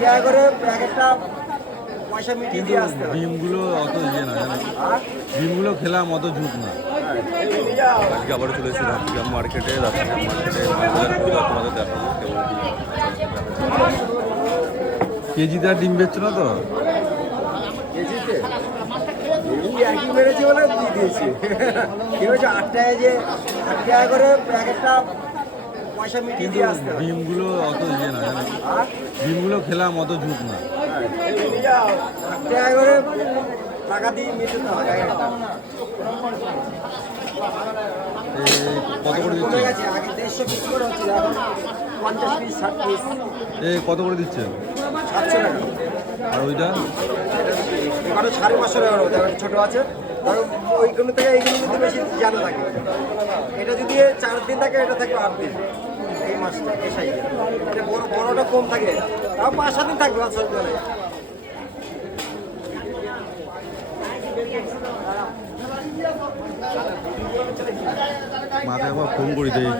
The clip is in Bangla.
টাকা করে এক একটা পয়সা মিটিয়ে দিয়ে আসতে হয়। ডিমগুলো অত ইয়ে না জানো, আর ডিমগুলো খেলাম অত ঝুঁক না। আজকে আবারও চলে এসেছি রাত্রিগ্রাম মার্কেটে। রাত্রিগ্রাম মার্কেটে মালবাজার পুজো তোমাদের দেখাবো কেজিতে আর ডিম বেচছো না তো? কেজিতে এই একই মেরেছি বলে দিয়ে দিয়েছি। কি হয়েছে 8 টাকায় যে 8 টাকা করে এক একটা পয়সা মিটিয়ে দিয়ে আসতে হয়। ডিমগুলো অত ইয়ে না জানো, আর ডিমগুলো খেলাম অত ঝুঁক না। 8 টাকা করে টাকা দিয়ে মেটাতে হয় এক একটা। কত করে কমে দিচ্ছেন? গেছে, আগে 150 পিস করে হচ্ছিল, এখন 50 পিস 60 পিস কত করে দিচ্ছেন? 700 টাকা। আর ওইটা এবারে 550 টাকা হবে, একটা ছোটো আছে, ধরো ওইগুলো থেকে এইগুলোর মধ্যে বেশি জানা থাকে। এটা যদি 4 দিন থাকে, এটা থাকবে 8 দিন। এই মাছটা এই সাইজে এটা বড়টা কম থাকে, তাও 5-7 দিন থাকবে মাছ মানে। মাথায় আবার ফোন করি দেয়